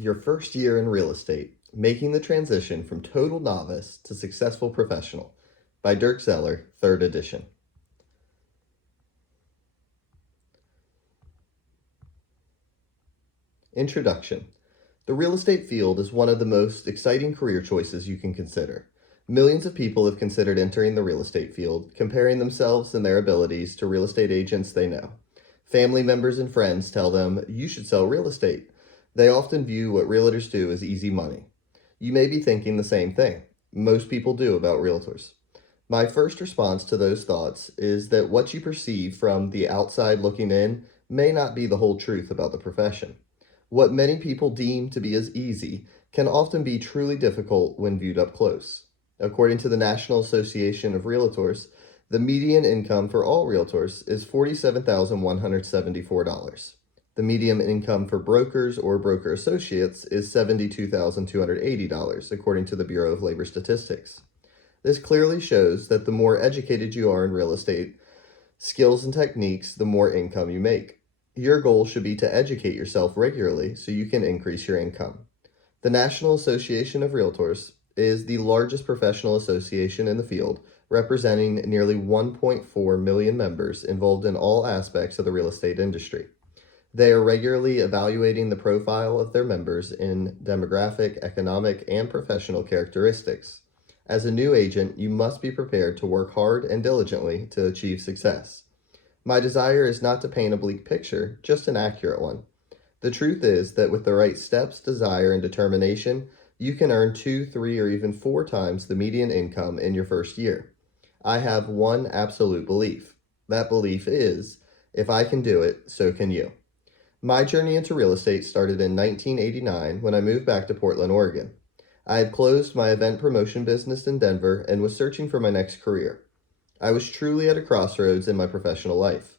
Your first year in real estate, making the transition from total novice to successful professional by Dirk Zeller, 3rd edition. Introduction. The real estate field is one of the most exciting career choices you can consider. Millions of people have considered entering the real estate field, comparing themselves and their abilities to real estate agents they know. Family members and friends tell them, "You should sell real estate." They often view what realtors do as easy money. You may be thinking the same thing. Most people do about realtors. My first response to those thoughts is that what you perceive from the outside looking in may not be the whole truth about the profession. What many people deem to be as easy can often be truly difficult when viewed up close. According to the National Association of Realtors, the median income for all realtors is $47,174. The median income for brokers or broker associates is $72,280, according to the Bureau of Labor Statistics. This clearly shows that the more educated you are in real estate skills and techniques, the more income you make. Your goal should be to educate yourself regularly so you can increase your income. The National Association of Realtors is the largest professional association in the field, representing nearly 1.4 million members involved in all aspects of the real estate industry. They are regularly evaluating the profile of their members in demographic, economic, and professional characteristics. As a new agent, you must be prepared to work hard and diligently to achieve success. My desire is not to paint a bleak picture, just an accurate one. The truth is that with the right steps, desire, and determination, you can earn 2, 3, or even 4 times the median income in your first year. I have one absolute belief. That belief is, if I can do it, so can you. My journey into real estate started in 1989 when I moved back to Portland, Oregon. I had closed my event promotion business in Denver and was searching for my next career. I was truly at a crossroads in my professional life.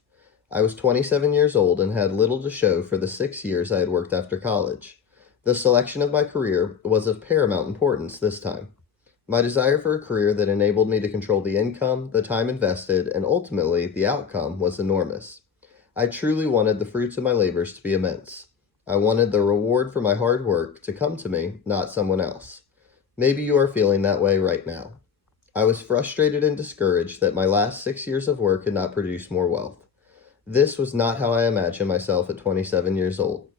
I was 27 years old and had little to show for the 6 years I had worked after college. The selection of my career was of paramount importance this time. My desire for a career that enabled me to control the income, the time invested, and ultimately the outcome was enormous. I truly wanted the fruits of my labors to be immense. I wanted the reward for my hard work to come to me, not someone else. Maybe you are feeling that way right now. I was frustrated and discouraged that my last 6 years of work had not produced more wealth. This was not how I imagined myself at 27 years old.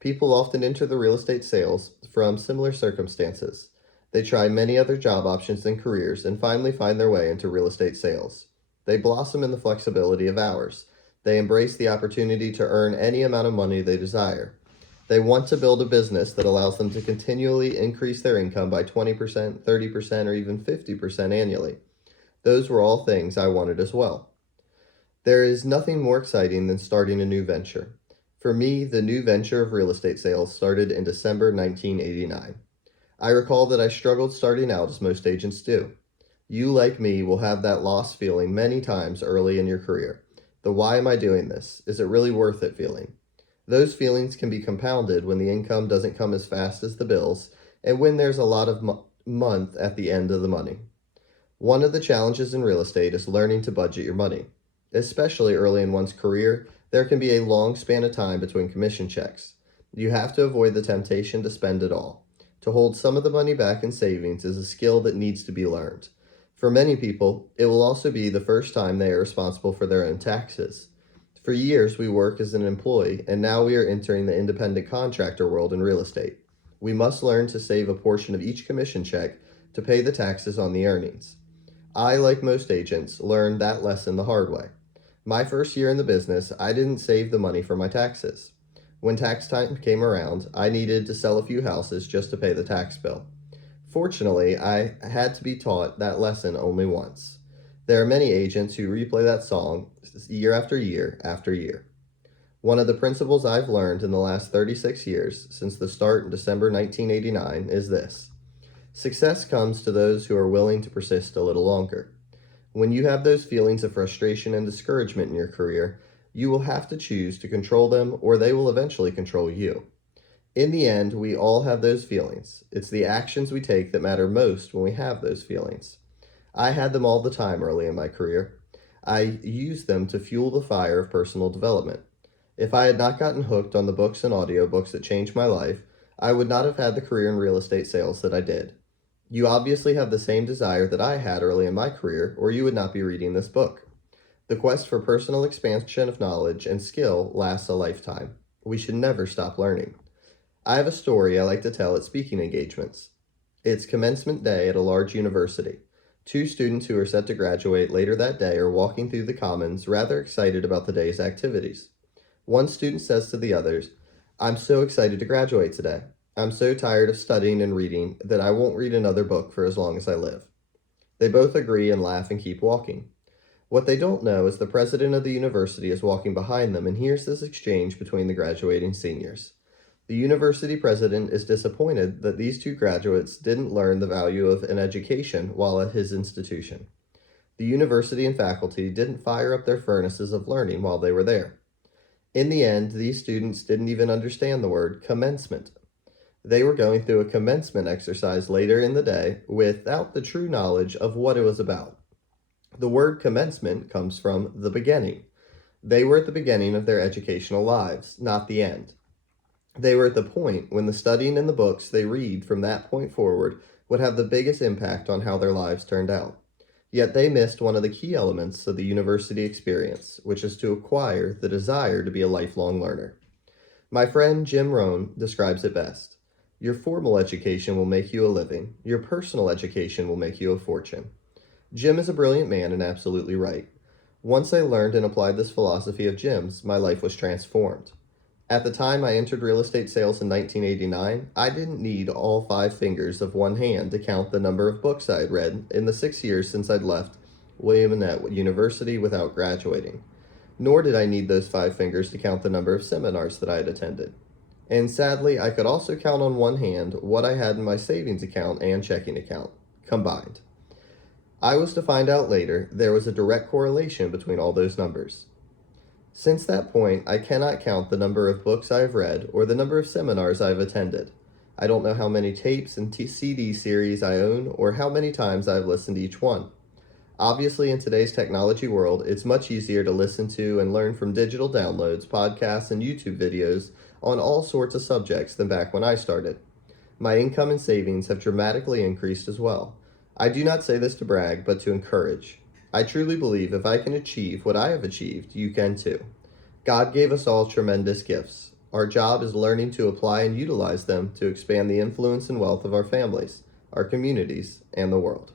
People often enter the real estate sales from similar circumstances. They try many other job options and careers and finally find their way into real estate sales. They blossom in the flexibility of hours. They embrace the opportunity to earn any amount of money they desire. They want to build a business that allows them to continually increase their income by 20%, 30%, or even 50% annually. Those were all things I wanted as well. There is nothing more exciting than starting a new venture. For me, the new venture of real estate sales started in December 1989. I recall that I struggled starting out as most agents do. You, like me, will have that lost feeling many times early in your career. The why am I doing this? Is it really worth it feeling? Those feelings can be compounded when the income doesn't come as fast as the bills and when there's a lot of month at the end of the money. One of the challenges in real estate is learning to budget your money. Especially early in one's career, there can be a long span of time between commission checks. You have to avoid the temptation to spend it all. To hold some of the money back in savings is a skill that needs to be learned. For many people, it will also be the first time they are responsible for their own taxes. For years, we work as an employee, and now we are entering the independent contractor world in real estate. We must learn to save a portion of each commission check to pay the taxes on the earnings. I, like most agents, learned that lesson the hard way. My first year in the business, I didn't save the money for my taxes. When tax time came around, I needed to sell a few houses just to pay the tax bill. Fortunately, I had to be taught that lesson only once. There are many agents who replay that song year after year after year. One of the principles I've learned in the last 36 years, since the start in December 1989, is this. Success comes to those who are willing to persist a little longer. When you have those feelings of frustration and discouragement in your career, you will have to choose to control them or they will eventually control you. In the end, we all have those feelings. It's the actions we take that matter most when we have those feelings. I had them all the time early in my career. I used them to fuel the fire of personal development. If I had not gotten hooked on the books and audiobooks that changed my life, I would not have had the career in real estate sales that I did. You obviously have the same desire that I had early in my career, or you would not be reading this book. The quest for personal expansion of knowledge and skill lasts a lifetime. We should never stop learning. I have a story I like to tell at speaking engagements. It's commencement day at a large university. Two students who are set to graduate later that day are walking through the commons, rather excited about the day's activities. One student says to the others, "I'm so excited to graduate today. I'm so tired of studying and reading that I won't read another book for as long as I live." They both agree and laugh and keep walking. What they don't know is the president of the university is walking behind them and hears this exchange between the graduating seniors. The university president is disappointed that these two graduates didn't learn the value of an education while at his institution. The university and faculty didn't fire up their furnaces of learning while they were there. In the end, these students didn't even understand the word commencement. They were going through a commencement exercise later in the day without the true knowledge of what it was about. The word commencement comes from the beginning. They were at the beginning of their educational lives, not the end. They were at the point when the studying in the books they read from that point forward would have the biggest impact on how their lives turned out. Yet they missed one of the key elements of the university experience, which is to acquire the desire to be a lifelong learner. My friend Jim Rohn describes it best. Your formal education will make you a living. Your personal education will make you a fortune. Jim is a brilliant man and absolutely right. Once I learned and applied this philosophy of Jim's, my life was transformed. At the time I entered real estate sales in 1989, I didn't need all 5 fingers of one hand to count the number of books I had read in the 6 years since I'd left William and Mott University without graduating. Nor did I need those 5 fingers to count the number of seminars that I had attended. And sadly, I could also count on one hand what I had in my savings account and checking account, combined. I was to find out later there was a direct correlation between all those numbers. Since that point, I cannot count the number of books I have read or the number of seminars I have attended. I don't know how many tapes and CD series I own or how many times I have listened to each one. Obviously, in today's technology world, it's much easier to listen to and learn from digital downloads, podcasts, and YouTube videos on all sorts of subjects than back when I started. My income and savings have dramatically increased as well. I do not say this to brag, but to encourage. I truly believe if I can achieve what I have achieved, you can too. God gave us all tremendous gifts. Our job is learning to apply and utilize them to expand the influence and wealth of our families, our communities, and the world.